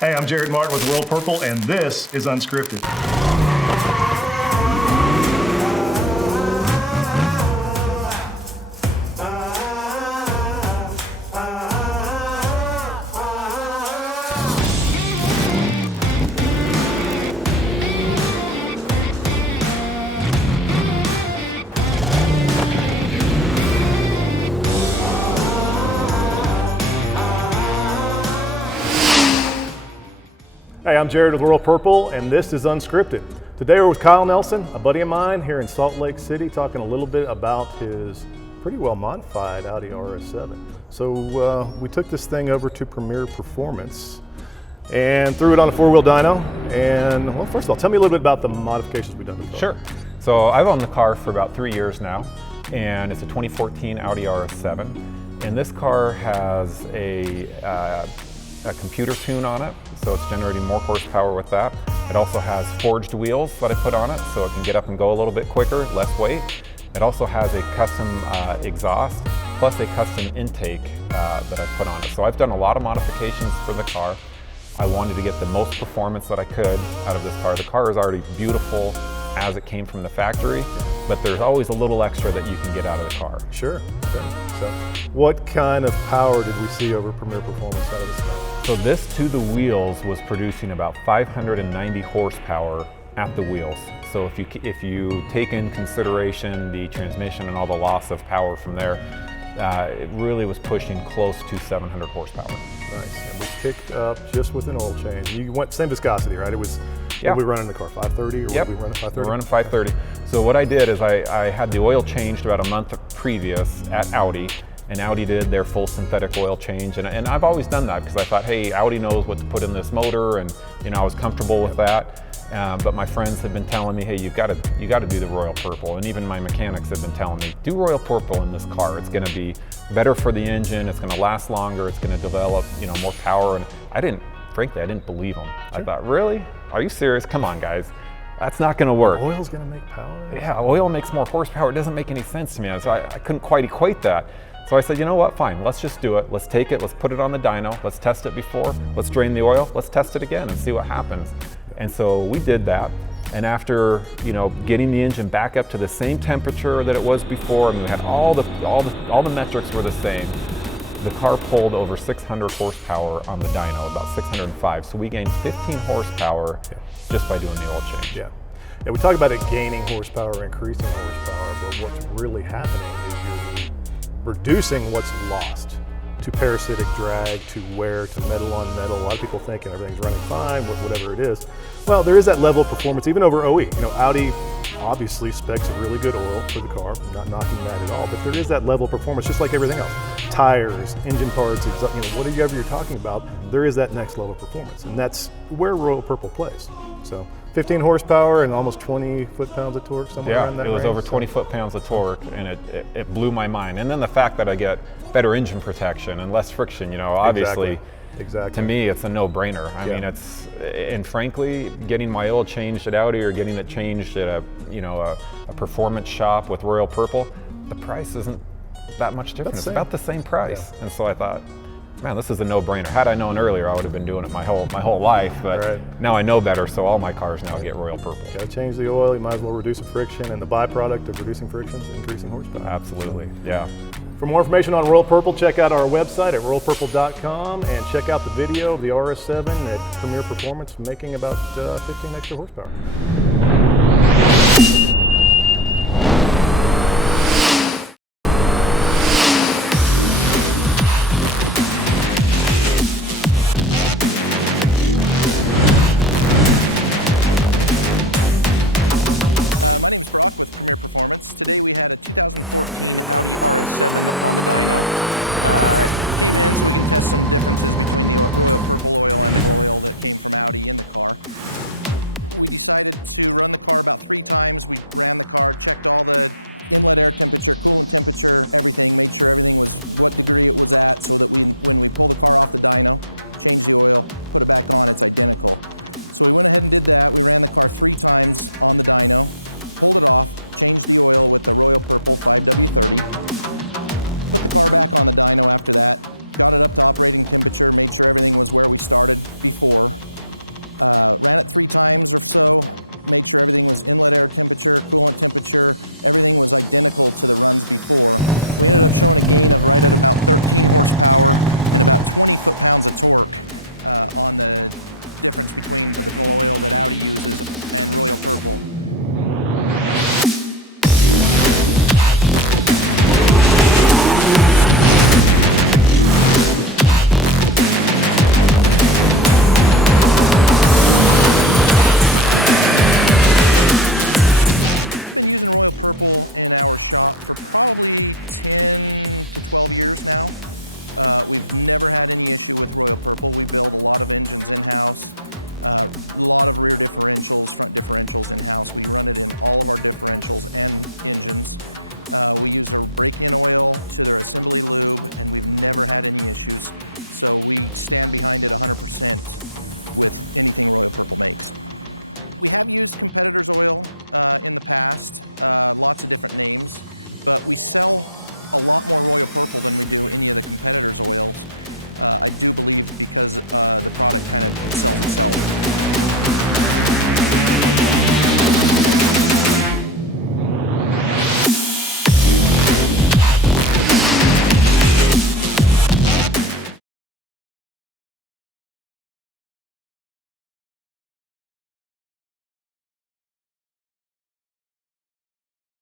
Hey, I'm Jared Martin with Royal Purple, and this is Unscripted. Hey, I'm Jared with Royal Purple, and this is Unscripted. Today we're with Kyle Nelson, a buddy of mine here in Salt Lake City, talking a little bit about his pretty well modified Audi RS7. So we took this thing over to Premier Performance and threw it on a four-wheel dyno. And well, first of all, tell me a little bit about the modifications we've done to the car. Sure. So I've owned the car for about 3 years now, and it's a 2014 Audi RS7. And this car has a computer tune on it, so it's generating more horsepower with that. It also has forged wheels that I put on it, so it can get up and go a little bit quicker, less weight. It also has a custom exhaust, plus a custom intake that I put on it. So I've done a lot of modifications for the car. I wanted to get the most performance that I could out of this car. The car is already beautiful as it came from the factory, but there's always a little extra that you can get out of the car. Sure. So what kind of power did we see over Premier Performance out of this car? So this to the wheels was producing about 590 horsepower at the wheels. So if you take in consideration the transmission and all the loss of power from there, it really was pushing close to 700 horsepower. Nice. And we picked up just with an oil change. You went same viscosity, right? It was, yeah. What we running in the car, 530 or yep. what we running 530? We're running 530. So what I did is I had the oil changed about a month previous at Audi, and Audi did their full synthetic oil change. And I've always done that because I thought, hey, Audi knows what to put in this motor, and I was comfortable with that. But my friends have been telling me, hey, you got to do the Royal Purple, and even my mechanics have been telling me, do Royal Purple in this car. It's going to be better for the engine. It's going to last longer. It's going to develop, more power. And frankly, I didn't believe them. Sure. I thought, really? Are you serious? Come on, guys. That's not going to work. Oil's going to make power? Yeah, oil makes more horsepower. It doesn't make any sense to me. So I couldn't quite equate that. So I said, you know what, fine, let's just do it. Let's take it, let's put it on the dyno, let's test it before, let's drain the oil, let's test it again and see what happens. And so we did that. And after, getting the engine back up to the same temperature that it was before, and we had all the metrics were the same, the car pulled over 600 horsepower on the dyno, about 605. So we gained 15 horsepower just by doing the oil change. Yeah, we talk about it gaining horsepower, increasing horsepower, but what's really happening is you're reducing what's lost to parasitic drag, to wear, to metal on metal. A lot of people thinking everything's running fine, whatever it is. Well, there is that level of performance even over OE. Audi obviously specs a really good oil for the car, I'm not knocking that at all, but there is that level of performance just like everything else. Tires, engine parts, whatever you're talking about, there is that next level of performance, and that's where Royal Purple plays. So 15 horsepower and almost 20 foot-pounds of torque, somewhere around that range. Yeah, it was over 20 foot-pounds of torque, and it blew my mind. And then the fact that I get better engine protection and less friction, obviously, exactly. To me, it's a no-brainer. I mean, and frankly, getting my oil changed at Audi or getting it changed at a performance shop with Royal Purple, the price isn't that much different. It's about the same price. Yeah. And so I thought, man, this is a no-brainer. Had I known earlier, I would have been doing it my whole life, but now I know better, so all my cars now get Royal Purple. Got to change the oil, you might as well reduce the friction, and the byproduct of reducing friction is increasing horsepower. Absolutely, yeah. For more information on Royal Purple, check out our website at royalpurple.com and check out the video of the RS7 at Premier Performance making about 15 extra horsepower. My name is Brock with Premier Performance. Today we had a 2014 Audi RS7 on the dyno. Came in so we can test some differences between the Royal Purple oil and the oil that came from Audi in the car. We decided to run the car about 3 times. We ran the car, checked all the inlet air temperature, coolant temperature, everything, made sure everything was what degree it was at so that when we pull the car off the dyno, change the oil, put it back on, it's identical. So we went ahead and did that. We ran the car 3 times on the dyno, pulled it off, changed the oil with the Royal Purple 5W30, put the car back on the dyno after that, got it up to operating temperature, made sure everything was where we started before. Ran it 3 times or so, made sure everything was inlet air temperature, coolant temperature, everything was identical to the runs before. We ended up showing a gain of right at about 13 horsepower and about 20 foot-pounds of torque on the difference between the oil that Audi uses and Royal Purple. Been using Royal Purple in our shop for probably 10 to 12 years now. We've never had any issue with Royal Purple. We build a lot of engines in-house, a lot of rear differentials, front differentials in-house. We run it in all of our differentials and engines. We use their break-in oil to their assembly lube, and we've never had any issues. So we stand behind it 100% with anything Royal Purple makes. We have used competitors' oil in the past, lots of different names, but we sell a lot more Royal Purple than we do any of the competitors' oils. I do believe because the product kind of sells itself.